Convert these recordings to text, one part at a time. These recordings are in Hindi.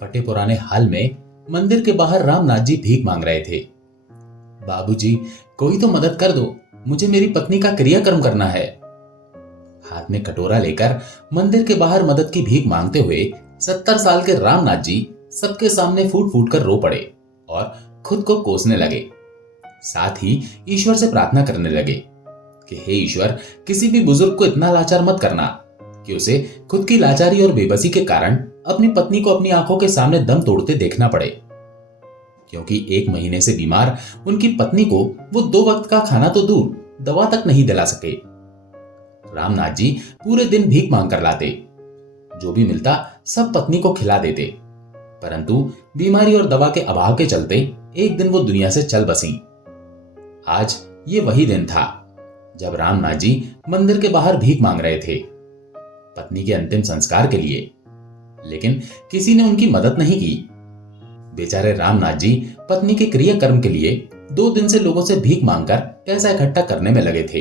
फटे पुराने हाल में मंदिर के बाहर रामनाथ जी भीख मांग रहे थे। बाबूजी, कोई तो मदद कर दो, मुझे मेरी पत्नी का क्रियाकर्म करना है। हाथ में कटोरा लेकर मंदिर के बाहर मदद की भीख मांगते हुए 70 साल के रामनाथ जी सबके सामने फूट फूट कर रो पड़े और खुद को कोसने लगे। साथ ही ईश्वर से प्रार्थना करने लगे कि हे ईश्वर, किसी भी बुजुर्ग को इतना लाचार मत करना कि उसे खुद की लाचारी और बेबसी के कारण अपनी पत्नी को अपनी आंखों के सामने दम तोड़ते देखना पड़े, क्योंकि 1 महीने से बीमार उनकी पत्नी को वो 2 वक्त का खाना तो दूर दवा तक नहीं दिला सके। रामनाथ जी पूरे दिन भीख मांग कर लाते, जो भी मिलता सब पत्नी को खिला देते, परंतु बीमारी और दवा के अभाव के चलते एक दिन वो दुनिया से चल बसी। आज ये वही दिन था जब रामनाथ जी मंदिर के बाहर भीख मांग रहे थे पत्नी के अंतिम संस्कार के लिए, लेकिन किसी ने उनकी मदद नहीं की। बेचारे रामनाथ जी पत्नी के क्रियाकर्म के लिए 2 दिन से लोगों से भीख मांगकर पैसा इकट्ठा करने में लगे थे।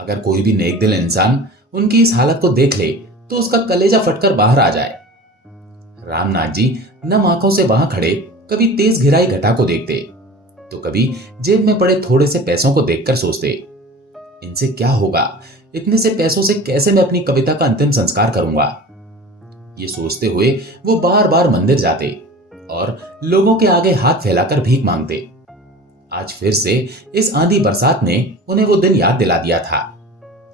अगर कोई भी नेक दिल इंसान उनकी इस हालत को देख ले तो उसका कलेजा फटकर बाहर आ जाए। रामनाथ जी नम आंखों से वहां खड़े कभी तेज घिराई घटा को देखते तो कभी जेब में पड़े थोड़े से पैसों को देखकर सोचते, इनसे क्या होगा, इतने से पैसों से कैसे मैं अपनी कविता का अंतिम संस्कार करूंगा। ये सोचते हुए वो बार बार मंदिर जाते और लोगों के आगे हाथ फैलाकर भीख मांगते। आज फिर से इस आंधी बरसात ने उन्हें वो दिन याद दिला दिया था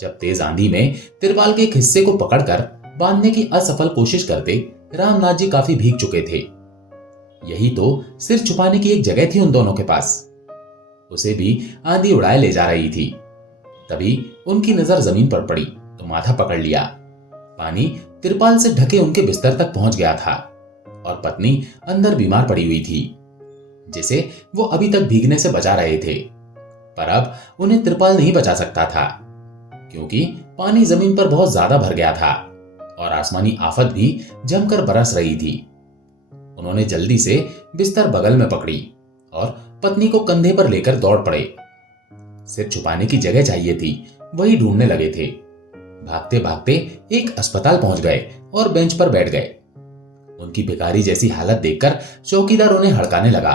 जब तेज आंधी में तिरपाल के एक हिस्से को पकड़कर बांधने की असफल कोशिश करते रामनाथ जी काफी भीग चुके थे। यही तो सिर छुपाने की एक जगह थी उन दोनों के पास। उसे भी आंधी उड़ाए ले जा रही थी। तभी उनकी नजर जमीन पर पड़ी तो माथा पकड़ लिया। पानी तिरपाल से ढके उनके बिस्तर तक पहुंच गया था और पत्नी अंदर बीमार पड़ी हुई थी, जिसे वो अभी तक भीगने से बचा रहे थे। पर अब उन्हें तिरपाल नहीं बचा सकता था, क्योंकि पानी जमीन पर बहुत ज्यादा भर गया था और आसमानी आफत भी जमकर बरस रही थी। उन्होंने जल्दी से बिस्तर बगल में पकड़ी और पत्नी को कंधे पर लेकर दौड़ पड़े। सिर छुपाने की जगह चाहिए थी, वही ढूंढने लगे थे। भागते भागते एक अस्पताल पहुंच गए और बेंच पर बैठ गए। उनकी भिखारी जैसी हालत देखकर चौकीदार उन्हें हड़काने लगा।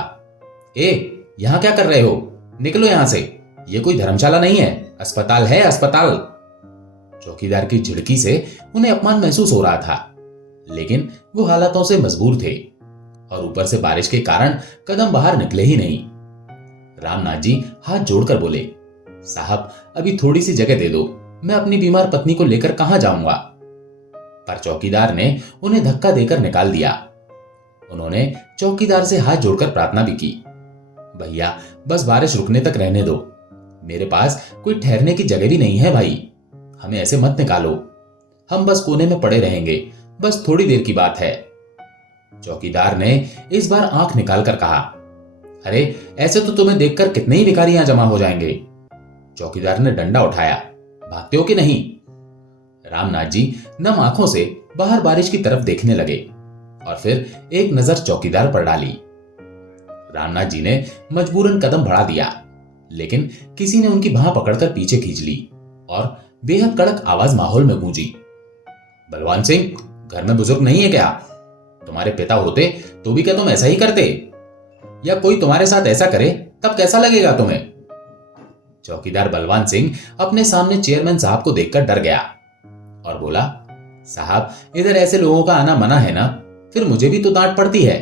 ए, यहां क्या कर रहे हो? निकलो यहां से, ये कोई धर्मशाला नहीं है, अस्पताल है, अस्पताल। चौकीदार की झिड़की से उन्हें अपमान महसूस हो रहा था, लेकिन वो हालातों से मजबूर थे और ऊपर से बारिश के कारण कदम बाहर निकले ही नहीं। रामनाथ जी हाथ जोड़कर बोले, साहब, अभी थोड़ी सी जगह दे दो, मैं अपनी बीमार पत्नी को लेकर कहां जाऊंगा। पर चौकीदार ने उन्हें धक्का देकर निकाल दिया। उन्होंने चौकीदार से हाथ जोड़कर प्रार्थना भी की, भैया बस बारिश रुकने तक रहने दो, मेरे पास कोई ठहरने की जगह भी नहीं है भाई, हमें ऐसे मत निकालो, हम बस कोने में पड़े रहेंगे, बस थोड़ी देर की बात है। चौकीदार ने इस बार आंख निकालकर कहा, अरे ऐसे तो तुम्हें देखकर कितने ही भिखारी यहां जमा हो जाएंगे। चौकीदार ने डंडा उठाया, भागते हो कि नहीं? रामनाथ जी नम आंखों से बाहर बारिश की तरफ देखने लगे और फिर एक नजर चौकीदार पर डाली। रामनाथ जी ने मजबूरन कदम बढ़ा दिया, लेकिन किसी ने उनकी बांह पकड़कर पीछे खींच ली और बेहद कड़क आवाज माहौल में गूंजी, बलवान सिंह, घर में बुजुर्ग नहीं है क्या? तुम्हारे पिता होते तो भी क्या तुम ऐसा ही करते? या कोई तुम्हारे साथ ऐसा करे तब कैसा लगेगा तुम्हें? चौकीदार बलवान सिंह अपने सामने चेयरमैन साहब को देखकर डर गया और बोला, साहब, इधर ऐसे लोगों का आना मना है ना, फिर मुझे भी तो डांट पड़ती है।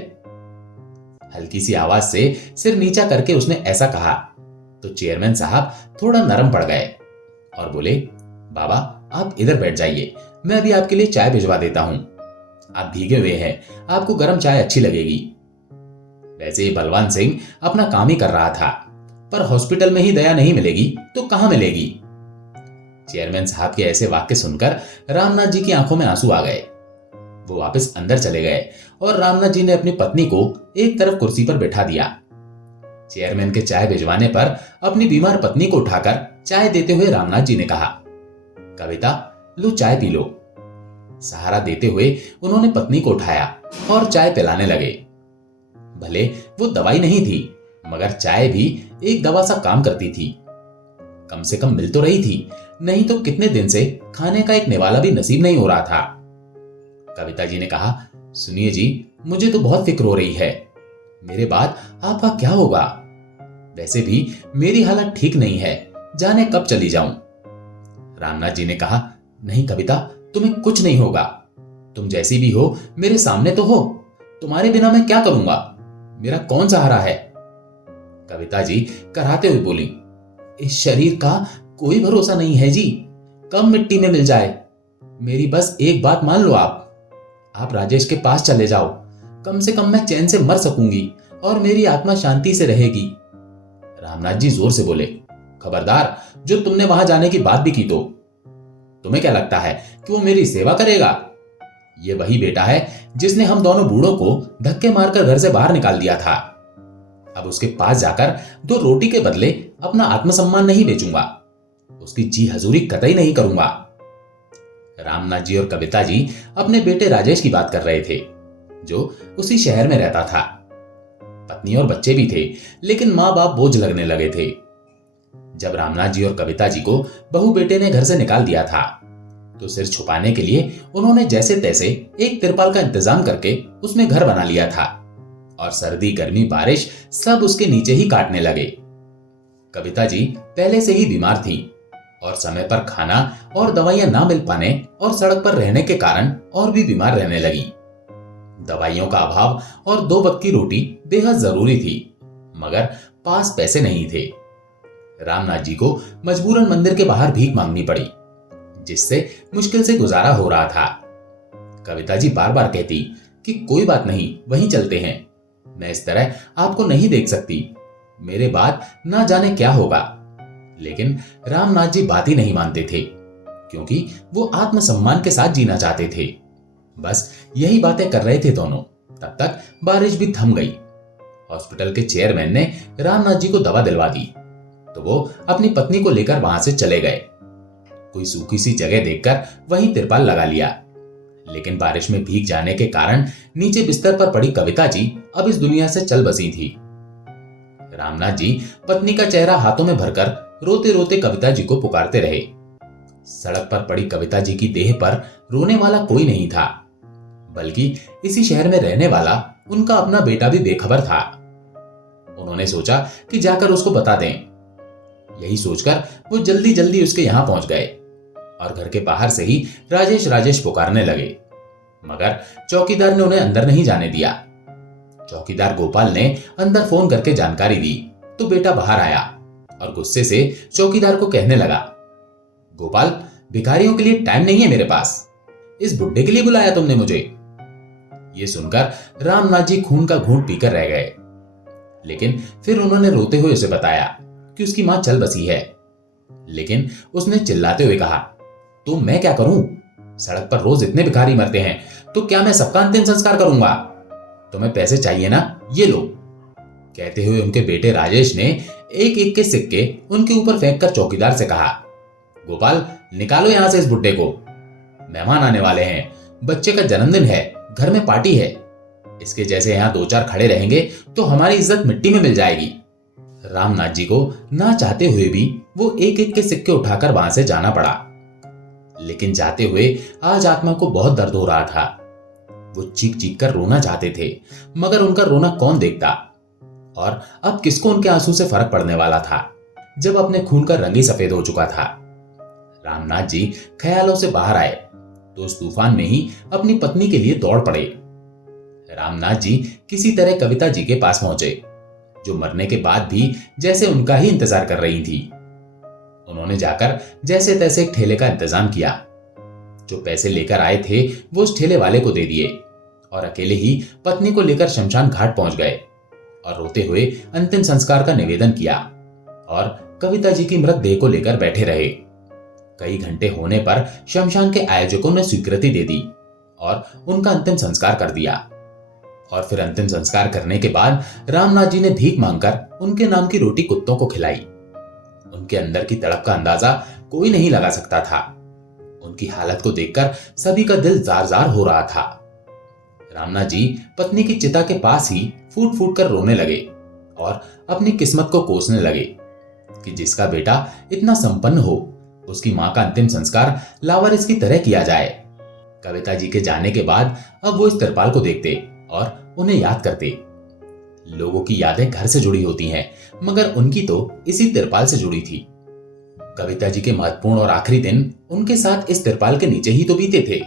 हल्की सी आवाज से सिर नीचा करके उसने ऐसा कहा तो चेयरमैन साहब थोड़ा नरम पड़ गए और बोले, बाबा आप इधर बैठ जाइए, मैं अभी आपके लिए चाय भिजवा देता हूं, आप भीगे हुए हैं, आपको गर्म चाय अच्छी लगेगी। वैसे ही बलवान सिंह अपना काम ही कर रहा था, पर हॉस्पिटल में ही दया नहीं मिलेगी तो कहां मिलेगी। चेयरमैन साहब के ऐसे वाक्य सुनकर रामनाथ जी की आंखों में आंसू आ गए। वो वापस अंदर चले गए और रामनाथ जी ने अपनी पत्नी को एक तरफ कुर्सी पर बैठा दिया। चेयरमैन के चाय भिजवाने पर अपनी बीमार पत्नी को उठाकर चाय देते हुए रामनाथ जी ने कहा, कविता लो चाय पी लो। सहारा देते हुए उन्होंने पत्नी को उठाया और चाय पिलाने लगे। भले वो दवाई नहीं थी, मगर चाय भी एक दवा सा काम करती थी। कम से कम मिल तो रही थी, नहीं तो कितने दिन से खाने का एक निवाला भी नसीब नहीं हो रहा था। कविता जी ने कहा, सुनिए जी, मुझे तो बहुत फिक्र हो रही है। मेरे बाद आपका क्या होगा? वैसे भी मेरी हालत ठीक नहीं है, जाने कब चली जाऊं। रामनाथ जी ने कहा, नहीं कविता, तुम्हें कुछ नहीं होगा। तुम जैसी भी हो मेरे सामने तो हो। तुम्हारे बिना मैं क्या करूंगा? मेरा कौन सहारा है? कविता जी कराते हुए बोली, इस शरीर का कोई भरोसा नहीं है जी, कब मिट्टी में मिल जाए। मेरी बस एक बात मान लो आप राजेश के पास चले जाओ। कम से कम मैं चैन से मर सकूंगी और मेरी आत्मा शांति से रहेगी। रामनाथ जी जोर से बोले, खबरदार, जो तुमने वहां जाने की बात भी की तो। तुम्हें क्या लगता है कि वो मेरी सेवा करेगा? ये वही बेटा है जिसने हम दोनों बूढ़ों को धक्के मारकर घर से बाहर निकाल दिया था। अब उसके पास जाकर 2 रोटी के बदले अपना आत्मसम्मान नहीं बेचूंगा। उसकी जी हजूरी कतई नहीं करूंगा। रामनाथ जी और कविता जी अपने बेटे राजेश की बात कर रहे थे, जो उसी शहर में रहता था। पत्नी और बच्चे भी थे, लेकिन मां बाप बोझ लगने लगे थे। जब रामनाथ जी और कविता जी को बहू बेटे ने घर से निकाल दिया था, तो सिर छुपाने के लिए उन्होंने जैसे तैसे एक तिरपाल का इंतजाम करके उसमें घर बना लिया था और सर्दी गर्मी बारिश सब उसके नीचे ही काटने लगे। कविता जी पहले से ही बीमार थी और समय पर खाना और दवाइयां ना मिल पाने और सड़क पर रहने के कारण और भी बीमार रहने लगी। दवाइयों का अभाव और 2 वक्त की रोटी बेहद जरूरी थी, मगर पास पैसे नहीं थे। रामनाथ जी को मजबूरन मंदिर के बाहर भीख मांगनी पड़ी, जिससे मुश्किल से गुजारा हो रहा था। कविता जी बार बार कहती कि कोई बात नहीं, वहीं चलते हैं। मैं इस तरह आपको नहीं देख सकती, मेरे बाद ना जाने क्या होगा। लेकिन रामनाथ जी बात ही नहीं मानते थे, क्योंकि वो आत्मसम्मान के साथ जीना चाहते थे। बस यही बातें कर रहे थे दोनों। तब तक बारिश भी थम गई। हॉस्पिटल के चेयरमैन ने रामनाथ जी को दवा दिलवा दी, तो वो अपनी पत्नी को लेकर वहां से चले गए। कोई सूखी सी जगह देखकर वहीं तिरपाल लगा लिया। लेकिन बारिश में भीग जाने के कारण नीचे बिस्तर पर पड़ी कविता जी अब इस दुनिया से चल बसी थी। रामनाथ जी पत्नी का चेहरा हाथों में भरकर रोते रोते कविता जी को पुकारते रहे। सड़क पर पड़ी कविता जी की देह पर रोने वाला कोई नहीं था, बल्कि इसी शहर में रहने वाला उनका अपना बेटा भी बेखबर था। उन्होंने सोचा कि जाकर उसको बता दें। यही सोचकर वो जल्दी जल्दी उसके यहां पहुंच गए और घर के बाहर से ही राजेश राजेश पुकारने लगे, मगर चौकीदार ने उन्हें अंदर नहीं जाने दिया। चौकीदार गोपाल ने अंदर फोन करके जानकारी दी, तो बेटा बाहर आया और गुस्से से चौकीदार को कहने लगा, गोपाल, भिखारियों के लिए टाइम नहीं है मेरे पास, इस बुड्ढे के लिए बुलाया तुमने मुझे। ये सुनकर रामनाथ जी खून का घूंट पीकर रह गए। लेकिन फिर उन्होंने रोते हुए उसे बताया कि उसकी मां चल बसी है। लेकिन उसने चिल्लाते हुए कहा, तो मैं क्या करूं? सड़क पर रोज इतने भिखारी मरते हैं, तो क्या मैं सबका अंतिम संस्कार करूंगा? तुम्हें पैसे चाहिए ना, ये लो। कहते हुए उनके बेटे राजेश ने एक एक के सिक्के उनके ऊपर फेंककर चौकीदार से कहा, गोपाल, निकालो यहां से इस बुड्ढे को। मेहमान आने वाले हैं, बच्चे का जन्मदिन है, घर में पार्टी है। इसके जैसे यहां 2-4 खड़े रहेंगे तो हमारी इज्जत मिट्टी में मिल जाएगी। रामनाथ जी को ना चाहते हुए भी वो एक एक के सिक्के उठाकर वहां से जाना पड़ा। लेकिन जाते हुए आज आत्मा को बहुत दर्द हो रहा था। वो चीख चीख कर रोना चाहते थे, मगर उनका रोना कौन देखता? और अब किसको उनके आंसू से फर्क पड़ने वाला था, जब अपने खून का रंग ही सफेद हो चुका था। रामनाथ जी ख्यालों से बाहर आए तो उस तूफान में ही अपनी पत्नी के लिए दौड़ पड़े। रामनाथ जी किसी तरह कविता जी के पास पहुंचे, जो मरने के बाद भी जैसे उनका ही इंतजार कर रही थी। उन्होंने जाकर जैसे तैसे एक ठेले का इंतजाम किया। जो पैसे लेकर आए थे वो उस ठेले वाले को दे दिए और अकेले ही पत्नी को लेकर शमशान घाट पहुंच गए और रोते हुए अंतिम संस्कार का निवेदन किया और कविता जी की मृतदेह को लेकर बैठे रहे। कई घंटे होने पर शमशान के आयोजकों ने स्वीकृति दे दी और उनका अंतिम संस्कार कर दिया। और फिर अंतिम संस्कार करने के बाद रामनाथ जी ने भीख मांगकर उनके नाम की रोटी कुत्तों को खिलाई। उनके अंदर की तड़प का अंदाजा कोई नहीं लगा सकता था। उनकी हालत को देखकर सभी का दिल जार जार हो रहा था। रामनाथ जी पत्नी की चिता के पास ही फूट फूट कर रोने लगे और अपनी किस्मत को कोसने लगे कि जिसका बेटा इतना संपन्न हो, उसकी मां का अंतिम संस्कार लावारिस की तरह किया जाए। कविता जी के जाने के बाद अब वो इस तिरपाल को देखते और उन्हें याद करते। लोगों की यादें घर से जुड़ी होती हैं, मगर उनकी तो इसी तिरपाल से जुड़ी थी। कविता जी के महत्वपूर्ण और आखिरी दिन उनके साथ इस तिरपाल के नीचे ही तो बीते थे।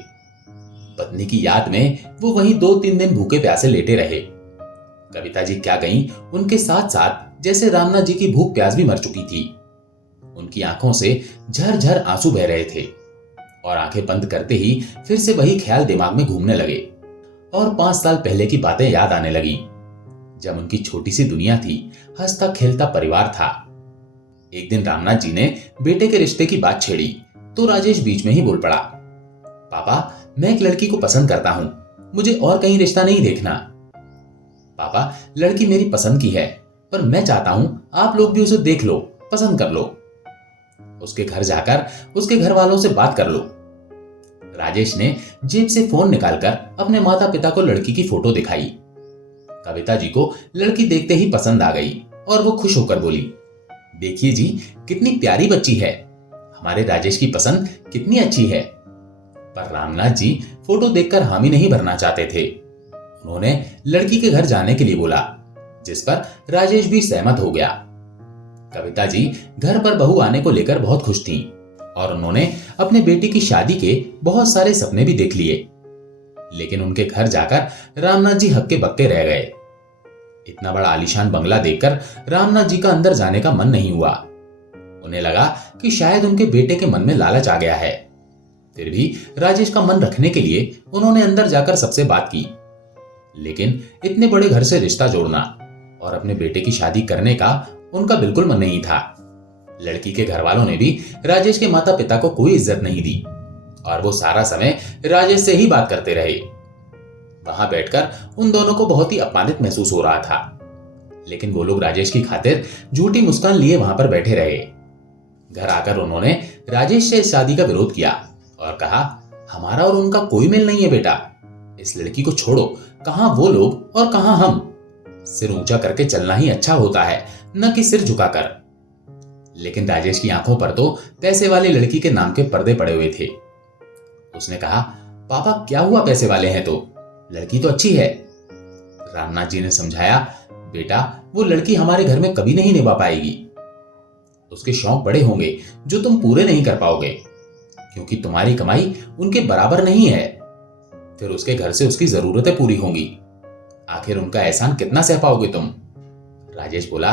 पत्नी की याद में वो वहीं 2-3 दिन भूखे प्यासे लेटे रहे। कविता जी क्या गईं, उनके साथ साथ जैसे रामनाथ जी की भूख प्यास भी मर चुकी थी। उनकी आंखों से झरझर आंसू बह रहे थे और आंखें बंद करते ही फिर से वही ख्याल दिमाग में घूमने लगे और 5 साल पहले की बातें याद आने लगी, जब उनकी छोटी सी दुनिया थी, हंसता खेलता परिवार था। एक दिन रामनाथ जी ने बेटे के रिश्ते की बात छेड़ी तो राजेश बीच में ही बोल पड़ा, पापा मैं एक लड़की को पसंद करता हूं, मुझे और कहीं रिश्ता नहीं देखना। पापा लड़की मेरी पसंद की है, पर मैं चाहता हूं आप लोग भी उसे देख लो, पसंद कर लो, उसके घर जाकर उसके घर वालों से बात कर लो। राजेश ने जेब से फोन निकालकर अपने माता पिता को लड़की की फोटो दिखाई। कविता जी को लड़की देखते ही पसंद आ गई और वो खुश होकर बोली, देखिए जी कितनी प्यारी बच्ची है, हमारे राजेश की पसंद कितनी अच्छी है। पर रामनाथ जी फोटो देखकर हामी नहीं भरना चाहते थे। उन्होंने लड़की के घर जाने के लिए बोला, जिस पर राजेश भी सहमत हो गया। कविता जी घर पर बहू आने को लेकर बहुत खुश थीं और उन्होंने अपने बेटी की शादी के बहुत सारे सपने भी देख लिए। लेकिन उनके घर जाकर रामनाथ जी हक्के बक्के रह गए। इतना बड़ा आलीशान बंगला देखकर रामनाथ जी का अंदर जाने का मन नहीं हुआ। उन्हें लगा कि शायद उनके बेटे के मन में लालच आ गया है। फिर भी राजेश का मन रखने के लिए उन्होंने अंदर जाकर सबसे बात की। लेकिन इतने बड़े घर से रिश्ता जोड़ना और अपने बेटे की शादी करने का उनका बिल्कुल मन नहीं था। लड़की के घर वालों ने भी राजेश के माता पिता को कोई इज्जत नहीं दी और वो सारा समय राजेश से ही बात करते रहे। वहां बैठकर उन दोनों को बहुत ही अपमानित महसूस हो रहा था। लेकिन वो लोग राजेश की खातिर झूठी मुस्कान लिए वहां पर बैठे रहे। घर आकर उन्होंने राजेश से इस शादी का विरोध किया और कहा, हमारा और उनका कोई मेल नहीं है बेटा, इस लड़की को छोड़ो, कहां वो लोग और कहां हम। सिर ऊंचा करके चलना ही अच्छा होता है, न कि सिर झुकाकर। लेकिन राजेश की आंखों पर तो पैसे वाली लड़की के नाम के पर्दे पड़े हुए थे। उसने कहा, पापा क्या हुआ, पैसे वाले हैं तो लड़की तो अच्छी है। रामनाथ जी ने समझाया, बेटा वो लड़की हमारे घर में कभी नहीं निभा पाएगी। उसके शौक बड़े होंगे जो तुम पूरे नहीं कर पाओगे, क्योंकि तुम्हारी कमाई उनके बराबर नहीं है। फिर उसके घर से उसकी जरूरतें पूरी होंगी, आखिर उनका एहसान कितना सह पाओगे तुम। राजेश बोला,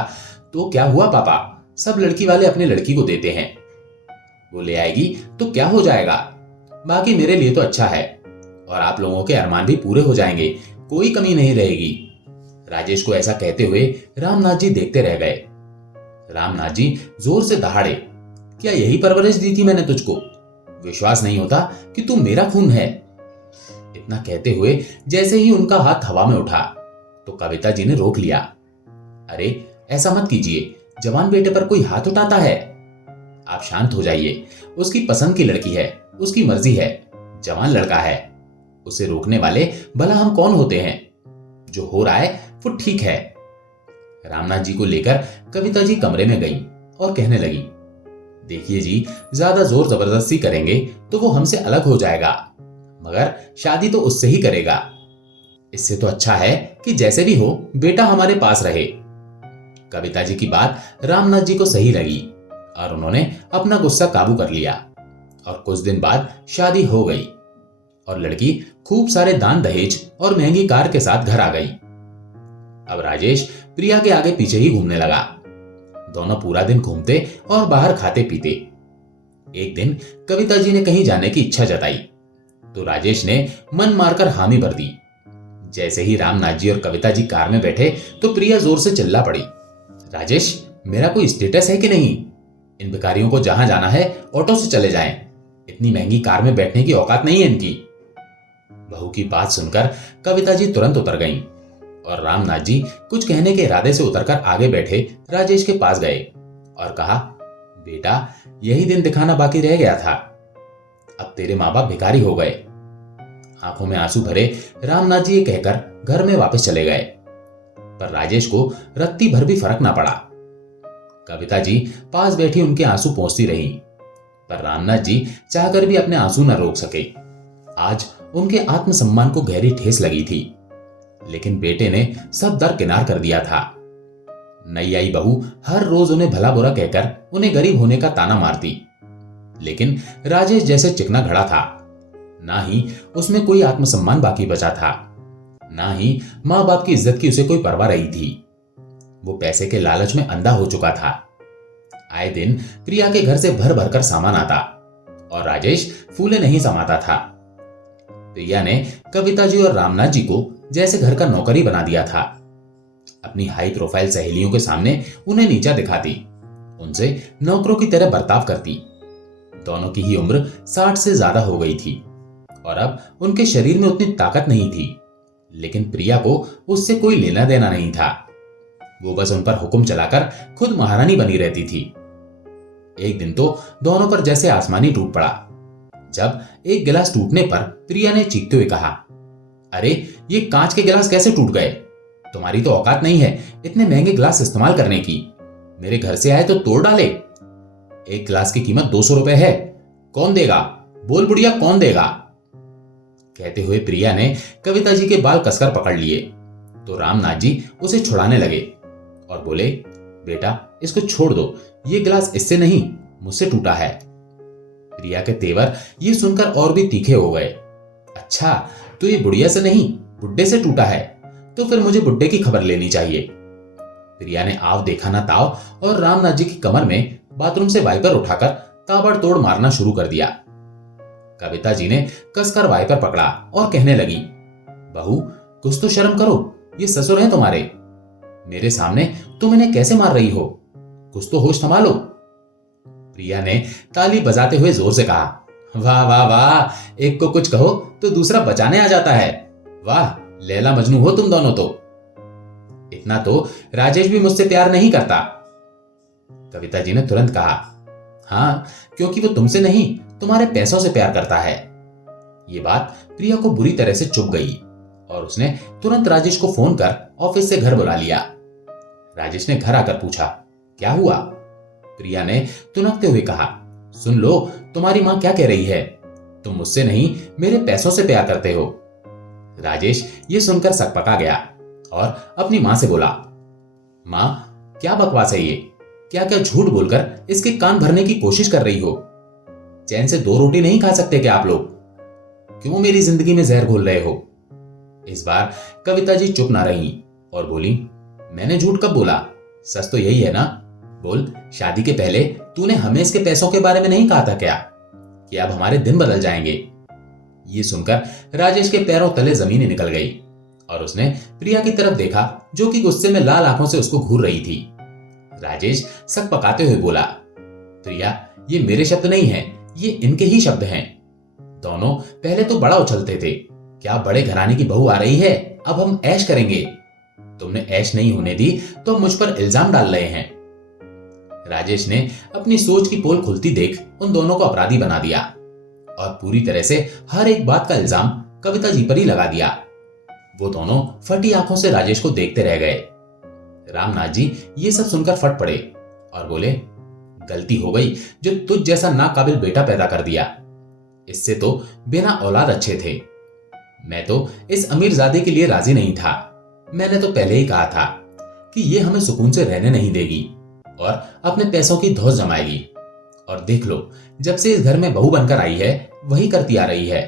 तो क्या हुआ पापा, सब लड़की वाले अपनी लड़की को देते हैं, वो ले आएगी तो क्या हो जाएगा, बाकी मेरे लिए तो अच्छा है और आप लोगों के अरमान भी पूरे हो जाएंगे, कोई कमी नहीं रहेगी। राजेश को ऐसा कहते हुए रामनाथ जी देखते रह गए। रामनाथ जी जोर से दहाड़े, क्या यही परवरिश दी थी मैंने तुझको, विश्वास नहीं होता कि तू मेरा खून है। इतना कहते हुए जैसे ही उनका हाथ हवा में उठा तो कविता जी ने रोक लिया। अरे ऐसा मत कीजिए, जवान बेटे पर कोई हाथ उठाता है, आप शांत हो जाइए, उसकी पसंद की लड़की है, उसकी मर्जी है, जवान लड़का है, उसे रोकने वाले भला हम कौन होते हैं, जो हो रहा है वो ठीक है। रामनाथ जी को लेकर कविता जी कमरे में गई और कहने लगी, देखिए जी ज्यादा जोर जबरदस्ती करेंगे तो वो हमसे अलग हो जाएगा, मगर शादी तो उससे ही करेगा। इससे तो अच्छा है कि जैसे भी हो बेटा हमारे पास रहे। कविता जी की बात रामनाथ जी को सही लगी और उन्होंने अपना गुस्सा काबू कर लिया और कुछ दिन बाद शादी हो गई और लड़की खूब सारे दान दहेज और महंगी कार के साथ घर आ गई। अब राजेश प्रिया के आगे पीछे ही घूमने लगा। दोनों पूरा दिन घूमते और बाहर खाते पीते। एक दिन कविता जी ने कहीं जाने की इच्छा जताई तो राजेश ने मन मारकर हामी भर दी। जैसे ही रामनाथ जी और कविता जी कार में बैठे तो प्रिया जोर से चिल्ला पड़ी, राजेश मेरा कोई स्टेटस है कि नहीं, इन भिखारियों को जहां जाना है ऑटो से चले जाएं, इतनी महंगी कार में बैठने की औकात नहीं है इनकी। बहू की बात सुनकर कविता जी तुरंत उतर गईं और रामनाथ जी कुछ कहने के इरादे से उतरकर आगे बैठे राजेश के पास गए और कहा, बेटा यही दिन दिखाना बाकी रह गया था, अब तेरे माँ बाप भिखारी हो गए। आंखों में आंसू भरे रामनाथ जी ये कहकर घर में वापस चले गए, पर राजेश को रत्ती भर भी फर्क ना पड़ा। कविता जी पास बैठी उनके आंसू पोंछती रही, पर रामनाथ जी चाहकर भी अपने आंसू न रोक सके आज उनके आत्मसम्मान को गहरी ठेस लगी थी, लेकिन बेटे ने सब दरकिनार कर दिया था। नई आई बहू हर रोज उन्हें भला बुरा कहकर उन्हें गरीब होने का ताना मारती, लेकिन राजेश जैसे चिकना घड़ा था, ना ही उसमें कोई आत्मसम्मान बाकी बचा था, ना ही मां बाप की इज्जत की उसे कोई परवाह रही थी। वो पैसे के लालच में अंधा हो चुका था। आए दिन प्रिया के घर से भर भर कर सामान आता और राजेश फूले नहीं समाता था। प्रिया ने कविता जी और रामनाथ जी को जैसे घर का नौकरी बना दिया था। अपनी हाई प्रोफाइल सहेलियों के सामने उन्हें नीचा दिखाती, उनसे नौकरों की तरह बर्ताव करती। दोनों की ही उम्र 60 से ज्यादा हो गई थी और अब उनके शरीर में उतनी ताकत नहीं थी, लेकिन प्रिया को उससे कोई लेना देना नहीं था। वो बस उन पर हुक्म चलाकर खुद महारानी बनी रहती थी। एक दिन तो दोनों पर जैसे आसमानी टूट पड़ा, जब एक गिलास टूटने पर प्रिया ने चीखते हुए कहा, अरे ये कांच के गिलास कैसे टूट गए? तुम्हारी तो औकात नहीं है इतने महंगे गिलास इस्तेमाल करने की। मेरे घर से आए तो तोड़ डाले। एक गिलास की कीमत 200 रुपए है। कौन देगा? बोल बुढ़िया, कौन देगा? कहते हुए प्रिया ने कविता जी के बाल कसकर पकड़ लिए तो रामनाथ जी उसे छुड़ाने लगे और बोले, बेटा इसको छोड़ दो, ये गिलास इससे नहीं मुझसे टूटा है। प्रिया के तेवर ये सुनकर और भी तीखे हो गए। अच्छा, तो ये बुढ़िया से नहीं बुड्ढे से टूटा है, तो फिर मुझे बुड्ढे की खबर लेनी चाहिए। प्रिया ने आव देखा ना ताव और रामनाथ जी की कमर में बाथरूम से वाइपर उठाकर ताबड़तोड़ मारना शुरू कर दिया। कविता जी ने कसकर वाइपर पकड़ा और कहने लगी, बहू कुछ तो शर्म करो, ये ससुर हैं तुम्हारे। मेरे सामने तुम इन्हें कैसे मार रही हो? कुछ तो होश संभालो। प्रिया ने ताली बजाते हुए जोर से कहा, वाह वाह वाह, एक को कुछ कहो तो दूसरा बचाने आ जाता है। वाह, लैला मजनू हो तुम दोनों तो। इतना तो राजेश भी मुझसे प्यार नहीं करता। कविता जी ने तुरंत कहा, हाँ, क्योंकि वो तुमसे नहीं तुम्हारे पैसों से प्यार करता है। ये बात प्रिया को बुरी तरह से चुभ गई और उसने तुरंत राजेश को फोन कर ऑफिस से घर बुला लिया। राजेश ने घर आकर पूछा, क्या हुआ? प्रिया ने तुनकते हुए कहा, सुन लो, तुम्हारी मां क्या कह रही है। तुम मुझसे नहीं मेरे पैसों से प्यार करते हो। राजेश ये सुनकर सकपका गया और अपनी मां से बोला, मां क्या बकवास है ये? क्या क्या झूठ बोलकर इसके कान भरने की कोशिश कर रही हो? चैन से 2 रोटी नहीं खा सकते क्या आप लोग? क्यों मेरी जिंदगी में जहर घोल रहे हो? इस बार कविता जी चुप ना रही और बोली, मैंने झूठ कब बोला? सच तो यही है ना। बोल, शादी के पहले तूने हमें इसके पैसों के बारे में नहीं कहा था क्या कि अब हमारे दिन बदल जाएंगे? ये सुनकर राजेश के पैरों तले जमीन निकल गई और उसने प्रिया की तरफ देखा जो कि गुस्से में लाल आंखों से उसको घूर रही थी। राजेश सक पकाते हुए बोला, प्रिया ये मेरे शब्द नहीं हैं, ये इनके ही शब्द हैं। दोनों पहले तो बड़ा उछलते थे, क्या बड़े घराने की बहू आ रही है, अब हम ऐश करेंगे। तुमने ऐश नहीं होने दी तो मुझ पर इल्जाम डाल रहे हैं। राजेश ने अपनी सोच की पोल खुलती देख उन दोनों को अपराधी बना दिया और पूरी तरह से हर एक बात का इल्जाम कविता जी पर ही लगा दिया। वो दोनों फटी आंखों से राजेश को देखते रह गए। रामनाथ जी ये सब सुनकर फट पड़े और बोले, गलती हो गई जो तुझ जैसा नाकाबिल बेटा पैदा कर दिया। इससे तो बिना औलाद अच्छे थे। मैं तो इस अमीरजादे के लिए राजी नहीं था। मैंने तो पहले ही कहा था कि ये हमें सुकून से रहने नहीं देगी और अपने पैसों की धौंस जमाएगी। और देख लो, जब से इस घर में बहू बनकर आई है वही करती आ रही है।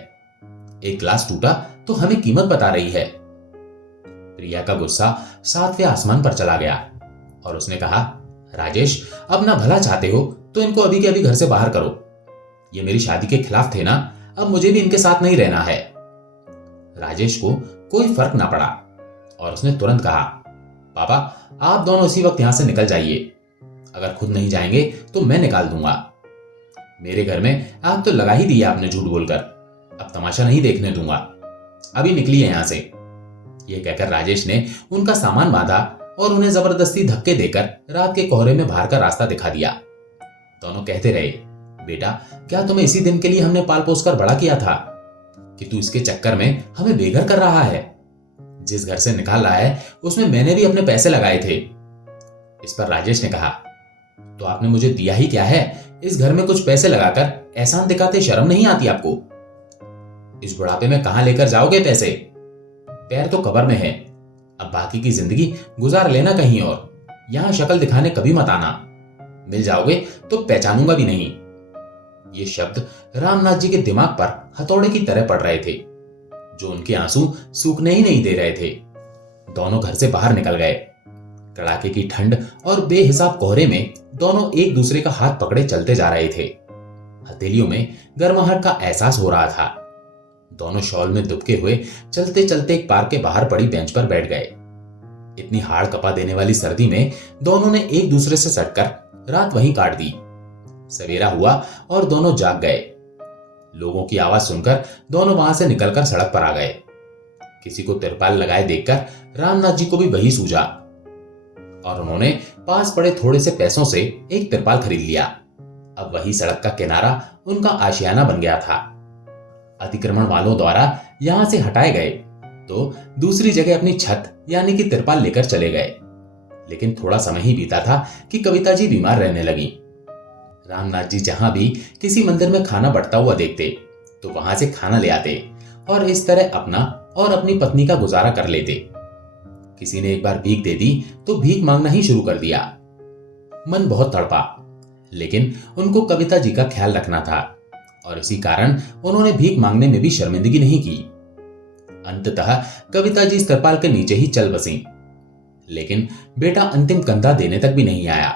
एक गिलास टूटा तो हमें कीमत बता रही है। प्रिया का गुस्सा 7वें आसमान पर चला गया और उसने कहा, राजेश अब ना भला चाहते हो तो इनको अभी के अभी घर से बाहर करो। ये मेरी शादी के खिलाफ थे ना, अब मुझे भी इनके साथ नहीं रहना है। राजेश को कोई फर्क ना पड़ा और उसने तुरंत कहा, पापा आप दोनों इसी वक्त यहां से निकल जाइए। अगर खुद नहीं जाएंगे तो मैं निकाल दूंगा। मेरे घर में आग तो लगा ही दी है आपने झूठ बोलकर, अब तमाशा नहीं देखने दूंगा। अभी निकलिए यहां से। यह कहकर राजेश ने उनका सामान बांधा और उन्हें जबरदस्ती धक्के देकर रात के कोहरे में बाहर का रास्ता दिखा दिया। दोनों कहते रहे, बेटा क्या तुम्हें इसी दिन के लिए हमने पाल पोस कर बड़ा किया था कि तू इसके चक्कर में हमें बेघर कर रहा है? जिस घर से निकाल रहा है उसमें मैंने भी अपने पैसे लगाए थे। इस पर राजेश ने कहा, तो आपने मुझे दिया ही क्या है? इस घर में कुछ पैसे लगाकर एहसान दिखाते शर्म नहीं आती आपको? इस बुढ़ापे में कहां लेकर जाओगे पैसे? पैर तो कब्र में है। अब बाकी की जिंदगी गुजार लेना कहीं और। यहां शक्ल दिखाने कभी मत आना। मिल जाओगे तो पहचानूंगा भी नहीं। ये शब्द रामनाथ जी के दिमाग पर हथौड़े की तरह पड़ रहे थे, जो उनके आंसू सूखने ही नहीं दे रहे थे। दोनों घर से बाहर निकल गए। कड़ाके की ठंड और बेहिसाब कोहरे में दोनों एक दूसरे का हाथ पकड़े चलते जा रहे थे। हथेलियों में गर्माहट का एहसास हो रहा था। दोनों शॉल में दुबके हुए चलते चलते एक पार्क के बाहर पड़ी बेंच पर बैठ गए। इतनी हाड़ कपा देने वाली सर्दी में दोनों ने एक दूसरे से सटकर रात वहीं काट दी। सवेरा हुआ और दोनों जाग गए। लोगों की आवाज सुनकर दोनों वहां से निकलकर सड़क पर आ गए। किसी को तिरपाल लगाए देखकर रामनाथ जी को भी वही सूझा और उन्होंने पास पड़े थोड़े से पैसों से एक तिरपाल खरीद लिया। अब वही सड़क का किनारा उनका आशियाना बन गया था। अतिक्रमण वालों द्वारा यहां से हटाए गए तो दूसरी जगह अपनी छत यानी कि तिरपाल लेकर चले गए। लेकिन थोड़ा समय ही बीता था कि कविता जी बीमार रहने लगी। रामनाथ जी जहां भी किसी मंदिर में खाना बढ़ता हुआ देखते तो वहां से खाना ले आते और इस तरह अपना और अपनी पत्नी का गुजारा कर लेते। किसी ने एक बार भीख दे दी तो भीख मांगना ही शुरू कर दिया। मन बहुत तड़पा, लेकिन उनको कविता जी का ख्याल रखना था और इसी कारण उन्होंने भीख मांगने में भी शर्मिंदगी नहीं की। अंततः कविता जी इस तिरपाल के नीचे ही चल बसी, लेकिन बेटा अंतिम कंधा देने तक भी नहीं आया।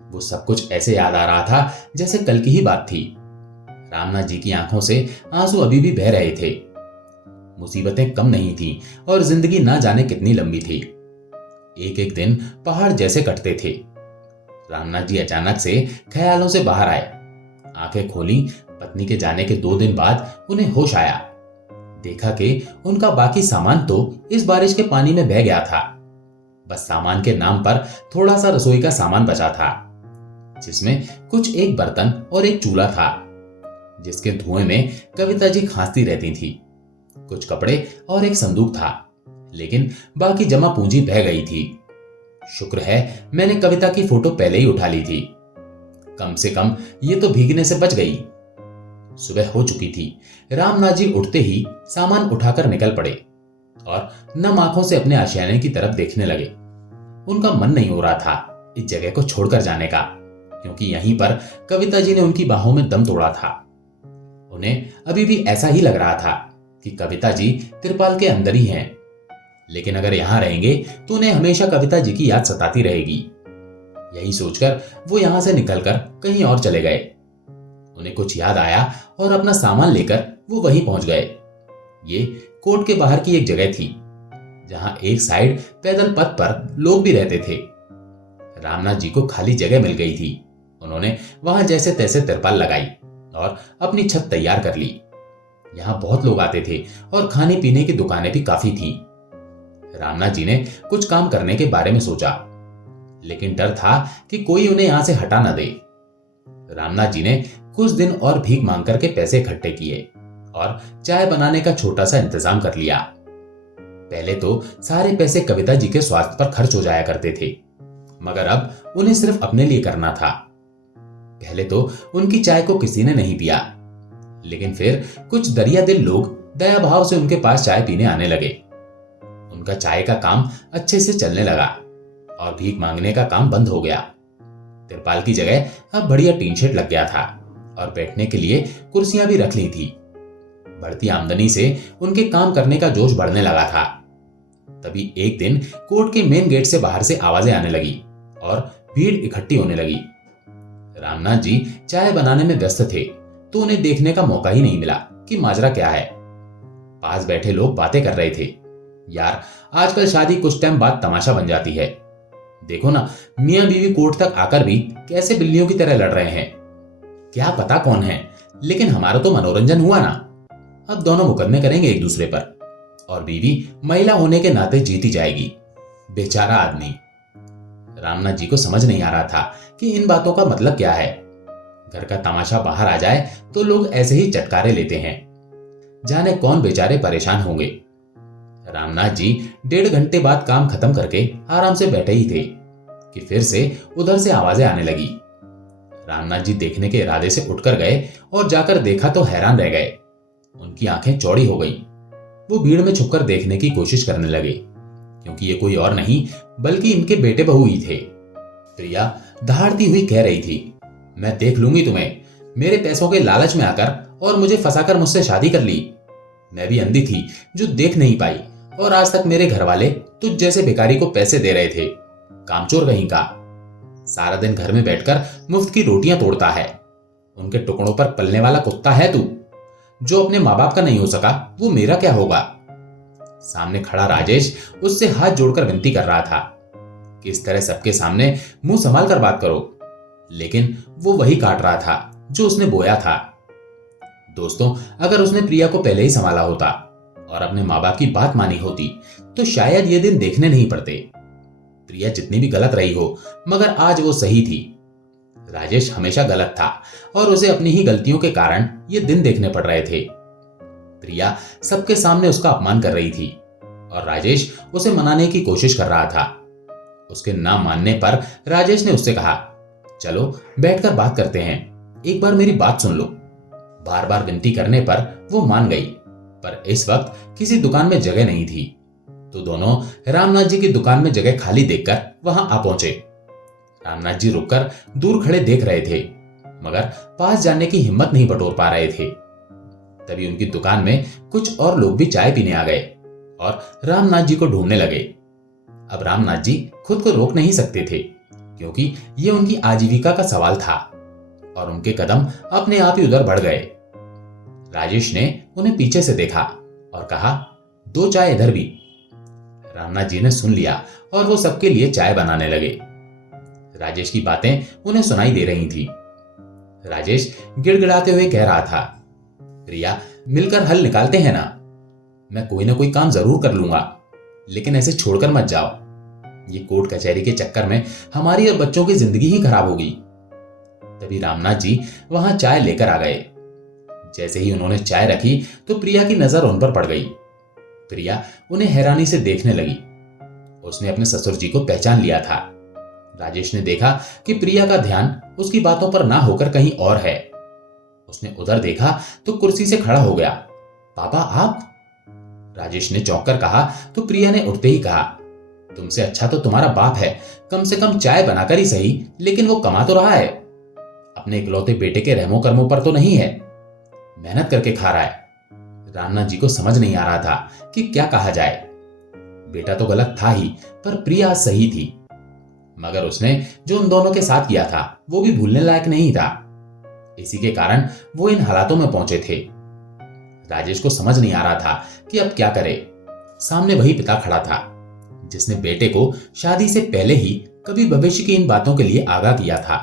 वो सब कुछ ऐसे याद आ रहा था जैसे कल की ही बात थी। रामनाथ जी की आंखों से आंसू अभी भी बह रहे थे। मुसीबतें कम नहीं थी और जिंदगी ना जाने कितनी लंबी थी। एक एक दिन पहाड़ जैसे कटते थे। रामनाथ जी अचानक से ख्यालों से बाहर आए। आंखें खोली। पत्नी के जाने के 2 दिन बाद उन्हें होश आया। देखा कि उनका बाकी सामान तो इस बारिश के पानी में बह गया था। बस सामान के नाम पर थोड़ा सा रसोई का सामान बचा था, जिसमें कुछ एक बर्तन और एक चूल्हा था, जिसके धुएं में कविता जी खांसती रहती थी। कुछ कपड़े और एक संदूक था, लेकिन बाकी जमा पूंजी बह गई थी। शुक्र है मैंने कविता की फोटो पहले ही उठा ली थी। कम से कम ये तो भीगने से बच गई। सुबह हो चुकी थी। रामनाथ जी उठते ही सामान उठाकर निकल पड़े और नम आंखों से अपने आशियाने की तरफ देखने लगे। उनका मन नहीं हो रहा था इस जगह को छोड़कर जाने का, क्योंकि यहीं पर कविता जी ने उनकी बाहों में दम तोड़ा था। उन्हें अभी भी ऐसा ही लग रहा था कि कविता जी तिरपाल के अंदर ही हैं, लेकिन अगर यहां रहेंगे तो उन्हें हमेशा कविता जी की याद सताती रहेगी। यही सोचकर वो यहां से निकलकर कहीं और चले गए। उन्हें कुछ याद आया और अपना सामान लेकर वो वहीं पहुंच गए। ये कोर्ट के बाहर की एक जगह थी, जहां एक साइड पैदल पथ पर लोग भी रहते थे। रामनाथ जी को खाली जगह मिल गई थी। उन्होंने वहां जैसे तैसे तिरपाल लगाई और अपनी छत तैयार कर ली। यहां बहुत लोग आते थे और खाने पीने की दुकानें भी काफी थीं। रामनाथ जी ने कुछ काम करने के बारे में सोचा, लेकिन डर था कि कोई उन्हें यहां से हटा न दे। रामनाथ जी ने कुछ दिन और भीख मांग करके पैसे इकट्ठे किए और चाय बनाने का छोटा सा इंतजाम कर लिया। पहले तो सारे पैसे कविता जी के स्वास्थ्य पर खर्च हो जाया करते थे, मगर अब उन्हें सिर्फ अपने लिए करना था। पहले तो उनकी चाय को किसी ने नहीं पिया, लेकिन फिर कुछ दरिया दिल लोग दया भाव से उनके पास चाय पीने आने लगे। उनका चाय का काम अच्छे से चलने लगा और भीख मांगने का काम बंद हो गया। तिरपाल की जगह अब बढ़िया टीन शेड लग गया था और बैठने के लिए कुर्सियां भी रख ली थी। बढ़ती आमदनी से उनके काम करने का जोश बढ़ने लगा था। तभी एक दिन कोर्ट के मेन गेट से बाहर से आवाजें आने लगी और भीड़ इकट्ठी होने लगी। रामनाथ जी चाय बनाने में व्यस्त थे, तो उन्हें देखने का मौका ही नहीं मिला कि माजरा क्या है। पास बैठे लोग बातें कर रहे थे। यार, आजकल शादी कुछ टाइम बाद तमाशा बन जाती है। देखो ना, मियां बीवी कोर्ट तक आकर भी कैसे बिल्लियों की तरह लड़ रहे हैं। क्या पता कौन है, लेकिन हमारा तो मनोरंजन हुआ ना। अब दोनों मुकदमे करेंगे एक दूसरे पर और बीवी महिला होने के नाते जीती जाएगी। बेचारा आदमी। रामनाथ जी को समझ नहीं आ रहा था कि इन बातों का मतलब क्या है। घर का तमाशा बाहर आ जाए तो लोग ऐसे ही चटकारे लेते हैं। जाने कौन बेचारे परेशान होंगे। रामनाथ जी 1.5 घंटे बाद काम खत्म करके आराम से बैठे ही थे कि फिर से उधर से आवाजें आने लगी। रामनाथ जी देखने के इरादे से उठकर गए और जाकर देखा तो हैरान रह गए। उनकी आंखें चौड़ी हो गई। वो भीड़ में छुपकर देखने की कोशिश करने लगे, क्योंकि ये कोई और नहीं बल्कि इनके बेटे बहू ही थे। प्रिया दहाड़ती हुई कह रही थी, मैं देख लूंगी तुम्हें, मेरे पैसों के लालच में आकर और मुझे फंसाकर मुझसे शादी कर ली। मैं भी अंधी थी जो देख नहीं पाई, और आज तक मेरे घर वाले तुझ जैसे भिखारी को पैसे दे रहे थे। कामचोर कहीं का, सारा दिन घर में बैठकर मुफ्त की रोटियां तोड़ता है। उनके टुकड़ों पर पलने वाला कुत्ता है तू। जो अपने माँ बाप का नहीं हो सका वो मेरा क्या होगा। सामने खड़ा राजेश उससे हाथ जोड़कर विनती कर रहा था कि इस तरह सबके सामने मुंह संभाल कर बात करो, लेकिन वो वही काट रहा था जो उसने बोया था। दोस्तों, अगर उसने प्रिया को पहले ही संभाला होता और अपने माँ बाप की बात मानी होती तो शायद ये दिन देखने नहीं पड़ते। प्रिया जितनी भी गलत रही हो, मगर आज वो सही थी। राजेश हमेशा गलत था और उसे अपनी ही गलतियों के कारण ये दिन देखने पड़ रहे थे। प्रिया सबके सामने उसका अपमान कर रही थी और राजेश उसे मनाने की कोशिश कर रहा था। उसके ना मानने पर राजेश ने उससे कहा, चलो बैठकर बात करते हैं, एक बार मेरी बात सुन लो। बार बार विनती करने पर वो मान गई, पर इस वक्त किसी दुकान में जगह नहीं थी, तो दोनों रामनाथ जी की दुकान में जगह खाली देखकर वहां आ पहुंचे। रामनाथ जी रुककर दूर खड़े देख रहे थे, मगर पास जाने की हिम्मत नहीं बटोर पा रहे थे। तभी उनकी दुकान में कुछ और लोग भी चाय पीने आ गए और रामनाथ जी को ढूंढने लगे। अब रामनाथ जी खुद को रोक नहीं सकते थे, क्योंकि ये उनकी आजीविका का सवाल था और उनके कदम अपने आप ही उधर बढ़ गए। राजेश ने उन्हें पीछे से देखा और कहा, दो चाय इधर भी। रामनाथ जी ने सुन लिया और वो सबके लिए चाय बनाने लगे। राजेश की बातें उन्हें सुनाई दे रही थी। राजेश गिड़गिड़ाते हुए कह रहा था, प्रिया, मिलकर हल निकालते हैं ना। मैं कोई ना कोई काम जरूर कर लूंगा, लेकिन ऐसे छोड़कर मत जाओ। ये कोर्ट कचहरी के चक्कर में हमारी और बच्चों की जिंदगी ही खराब होगी। तभी रामनाथ जी वहां चाय लेकर आ गए। जैसे ही उन्होंने चाय रखी तो प्रिया की नजर उन पर पड़ गई। प्रिया उन्हें हैरानी से देखने लगी। उसने अपने ससुर जी को पहचान लिया था। राजेश ने देखा कि प्रिया का ध्यान उसकी बातों पर ना होकर कहीं और है। उसने उधर देखा तो कुर्सी से खड़ा हो गया। पापा, आप? राजेश ने चौंक कर कहा तो प्रिया ने उठते ही कहा, तुमसे अच्छा तो तुम्हारा बाप है, कम से कम चाय बनाकर ही सही, लेकिन वो कमा तो रहा है। अपने इकलौते बेटे के रहमो कर्मों पर तो नहीं है, मेहनत करके खा रहा है। रामनाथ जी को समझ नहीं आ रहा था कि क्या कहा जाए। बेटा तो गलत था ही, पर प्रिया सही थी। मगर उसने जो उन दोनों के साथ किया था वो भी भूलने लायक नहीं था। इसी के कारण वो इन हालातों में पहुंचे थे। राजेश को समझ नहीं आ रहा था कि अब क्या करे। सामने वही पिता खड़ा था जिसने बेटे को शादी से पहले ही कभी भविष्य की इन बातों के लिए आगाह किया था।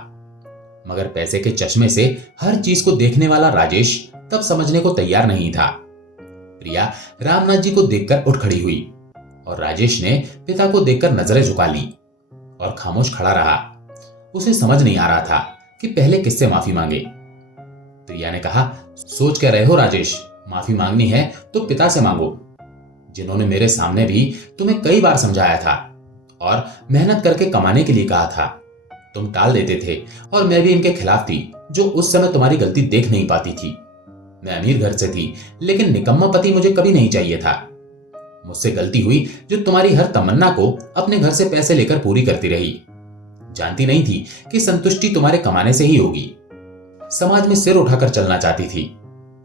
मगर पैसे के चश्मे से हर चीज को देखने वाला राजेश तब समझने को तैयार नहीं था। प्रिया रामनाथ जी को देखकर उठ खड़ी हुई और राजेश ने पिता को देखकर नजरें झुका ली और खामोश खड़ा रहा। उसे समझ नहीं आ रहा था कि पहले किससे माफी मांगे। प्रिया ने कहा, सोच क्या रहे हो राजेश, माफी मांगनी है तो पिता से मांगो, जिन्होंने मेरे सामने भी तुम्हें कई बार समझाया था और मेहनत करके कमाने के लिए कहा था। तुम टाल देते थे और मैं भी इनके खिलाफ थी जो उस समय तुम्हारी गलती देख नहीं पाती थी। मैं अमीर घर से थी, लेकिन निकम्मा पति मुझे कभी नहीं चाहिए था। मुझसे गलती हुई जो तुम्हारी हर तमन्ना को अपने घर से पैसे लेकर पूरी करती रही। जानती नहीं थी कि संतुष्टि तुम्हारे कमाने से ही होगी। समाज में सिर उठाकर चलना चाहती थी,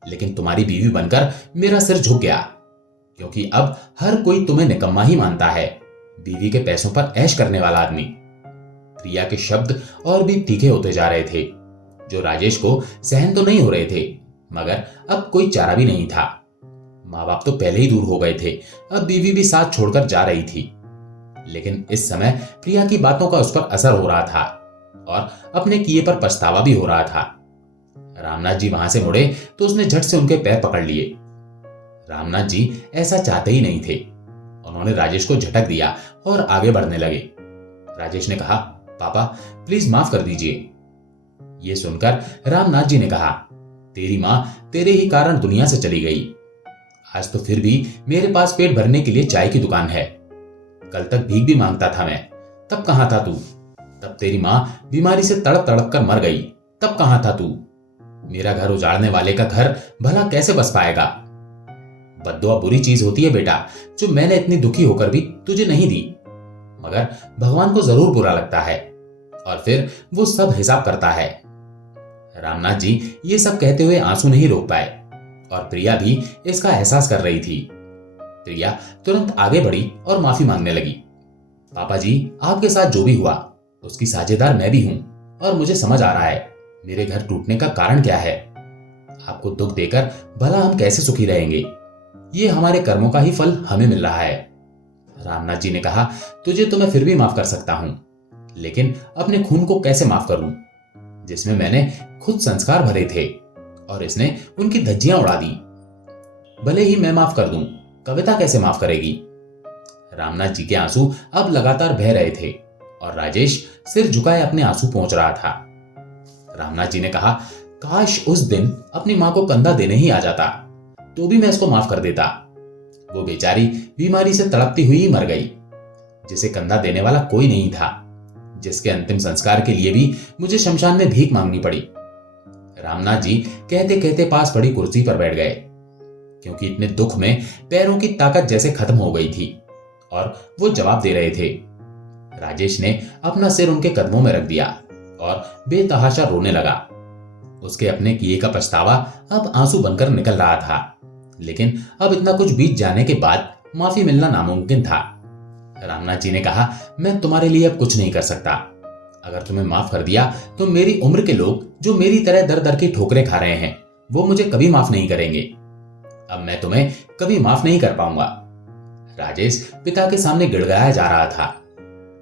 लेकिन तुम्हारी बीवी बनकर मेरा सिर झुक गया, क्योंकि अब हर कोई तुम्हें निकम्मा ही मानता है, बीवी के पैसों पर ऐश करने वाला आदमी। प्रिया के शब्द और भी तीखे होते जा रहे थे, जो राजेश को सहन तो नहीं हो रहे थे, मगर अब कोई चारा भी नहीं था। माँ बाप तो पहले ही दूर हो गए थे, अब बीवी भी साथ छोड़कर जा रही थी। लेकिन इस समय प्रिया की बातों का उस पर असर हो रहा था और अपने किए पर पछतावा भी हो रहा था। रामनाथ जी वहां से मुड़े तो उसने झट से उनके पैर पकड़ लिए। रामनाथ जी ऐसा चाहते ही नहीं थे। उन्होंने राजेश को झटक दिया और आगे बढ़ने लगे। राजेश ने कहा, पापा प्लीज माफ कर दीजिए। ये सुनकर रामनाथ जी ने कहा, तेरी मां तेरे ही कारण दुनिया से चली गई। आज तो फिर भी मेरे पास पेट भरने के लिए चाय की दुकान है। कल तक भीख भी मांगता था मैं, तब कहां था तू? तब तेरी मां बीमारी से तड़प तड़प कर मर गई, तब कहां था तू? मेरा घर उजाड़ने वाले का घर भला कैसे बस पाएगा? बद्दुआ बुरी चीज होती है बेटा, जो मैंने इतनी दुखी होकर भी तुझे नहीं दी, मगर भगवान को जरूर बुरा लगता है और फिर वो सब हिसाब करता है। रामनाथ जी ये सब कहते हुए आंसू नहीं रोक पाए और प्रिया भी इसका एहसास कर रही थी। प्रिया तुरंत आगे बढ़ी और माफी मांगने लगी। पापा जी, आपके साथ जो भी हुआ उसकी साझेदार मैं भी हूं और मुझे समझ आ रहा है मेरे घर टूटने का कारण क्या है। आपको दुख देकर भला हम कैसे सुखी रहेंगे? ये हमारे कर्मों का ही फल हमें मिल रहा है। रामनाथ जी ने कहा, तुझे तो मैं फिर भी माफ कर सकता हूं, लेकिन अपने खून को कैसे माफ करूं जिसमें मैंने खुद संस्कार भरे थे और इसने उनकी धज्जियां उड़ा दी। भले ही मैं माफ कर दूं, कविता कैसे माफ करेगी? रामनाथ जी के आंसू अब लगातार बह रहे थे और राजेश सिर झुकाए अपने आंसू पोंछ रहा था। रामनाथ जी ने कहा, काश उस दिन अपनी मां को कंधा देने ही आ जाता, तो भी मैं इसको माफ कर देता। वो बेचारी बीमारी से तड़पती हुई ही मर गई, जिसे कंधा देने वाला कोई नहीं था, जिसके अंतिम संस्कार के लिए भी मुझे शमशान में भीख मांगनी पड़ी। रामनाथ जी कहते कहते पास पड़ी कुर्सी पर बैठ गए, क्योंकि इतने दुख में पैरों की ताकत जैसे खत्म हो गई थी और वो जवाब दे रहे थे। राजेश ने अपना सिर उनके कदमों में रख दिया और बेतहाशा रोने लगा। उसके अपने किए का पछतावा अब आंसू बनकर निकल रहा था, लेकिन अब इतना कुछ बीत जाने के बाद माफी मिलना नामुमकिन था। रामनाथ जी ने कहा, मैं तुम्हारे लिए अब कुछ नहीं कर सकता। अगर तुम्हें माफ कर दिया तो मेरी उम्र के लोग जो मेरी तरह दर दर की ठोकरें खा रहे हैं, वो मुझे कभी माफ नहीं करेंगे। अब मैं तुम्हें कभी माफ नहीं कर पाऊंगा। राजेश पिता के सामने गिड़गिड़ाया जा रहा था।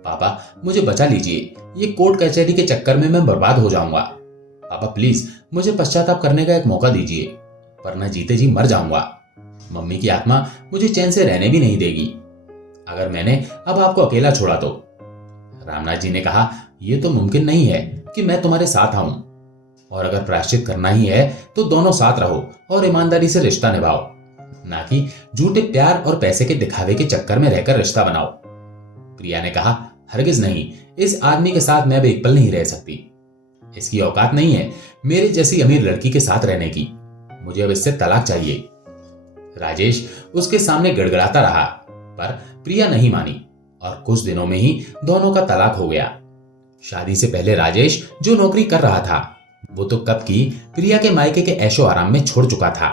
पापा, मुझे बचा लीजिए, ये कोर्ट कचहरी के चक्कर में मैं बर्बाद हो जाऊंगा। पापा प्लीज मुझे पश्चाताप करने का एक मौका दीजिए, वरना जीते जी मर जाऊंगा। मम्मी की आत्मा मुझे चैन से रहने भी नहीं देगी अगर मैंने अब आपको अकेला छोड़ा तो। रामनाथ जी ने कहा, यह तो मुमकिन नहीं है कि मैं तुम्हारे साथ आऊं, और अगर प्रायश्चित करना ही है तो दोनों साथ रहो और ईमानदारी से रिश्ता निभाओ, ना कि झूठे प्यार और पैसे के दिखावे के चक्कर में रहकर रिश्ता बनाओ। प्रिया ने कहा, हरगिज नहीं, इस आदमी के साथ मैं अब एक पल नहीं रह सकती। इसकी औकात नहीं है मेरे जैसी अमीर लड़की के साथ रहने की। मुझे अब इससे तलाक चाहिए। राजेश उसके सामने गिड़गिड़ाता रहा, पर प्रिया नहीं मानी और कुछ दिनों में ही दोनों का तलाक हो गया। शादी से पहले राजेश जो नौकरी कर रहा था, वो तो कब की प्रिया के मायके के ऐशो आराम में छोड़ चुका था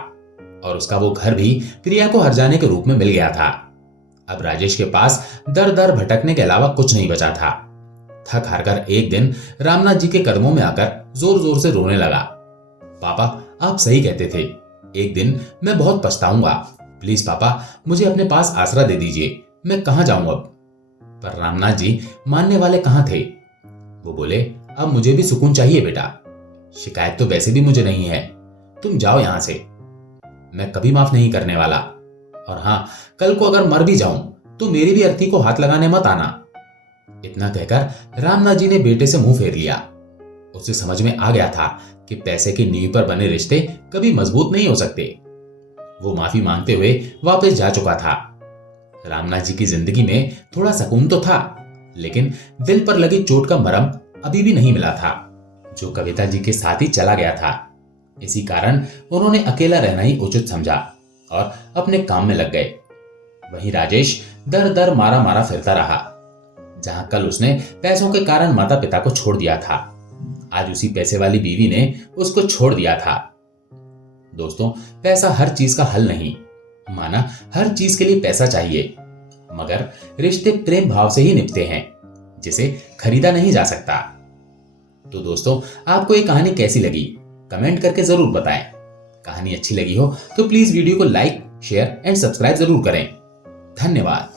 और उसका वो घर भी प्रिया को हर्जाने के रूप में मिल गया था। अब राजेश के पास दर दर भटकने के अलावा कुछ नहीं बचा था। थक हार कर एक दिन रामनाथ जी के कदमों में आकर जोर जोर से रोने लगा। पापा, आप सही कहते थे, एक दिन मैं बहुत पछताऊंगा। प्लीज पापा, मुझे अपने पास आसरा दे दीजिए, मैं कहां जाऊं अब? पर रामनाथ जी मानने वाले कहां थे। वो बोले, अब मुझे भी सुकून चाहिए बेटा, शिकायत तो वैसे भी मुझे नहीं है, तुम जाओ यहां से। मैं कभी माफ नहीं करने वाला, और हां, कल को अगर मर भी जाऊं तो मेरी भी अर्थी को हाथ लगाने मत आना। इतना कहकर रामनाथ जी ने बेटे से मुंह फेर लिया। उसे समझ में आ गया था कि पैसे की नींव पर बने रिश्ते कभी मजबूत नहीं हो सकते। वो माफी मांगते हुए वापस जा चुका था। रामनाथ जी की जिंदगी में थोड़ा सुकून तो था, लेकिन दिल पर लगी चोट का मरहम अभी भी नहीं मिला था, जो कविता जी के साथ ही चला गया था। इसी कारण उन्होंने अकेला रहना ही उचित समझा और अपने काम में लग गए। वहीं राजेश दर दर मारा मारा फिरता रहा। जहां कल उसने पैसों के कारण माता पिता को छोड़ दिया था, आज उसी पैसे वाली बीवी ने उसको छोड़ दिया था। दोस्तों, पैसा हर चीज का हल नहीं, माना हर चीज के लिए पैसा चाहिए, मगर रिश्ते प्रेम भाव से ही निभते हैं, जिसे खरीदा नहीं जा सकता। तो दोस्तों, आपको ये कहानी कैसी लगी कमेंट करके जरूर बताएं। कहानी अच्छी लगी हो तो प्लीज वीडियो को लाइक, शेयर एंड सब्सक्राइब जरूर करें। धन्यवाद।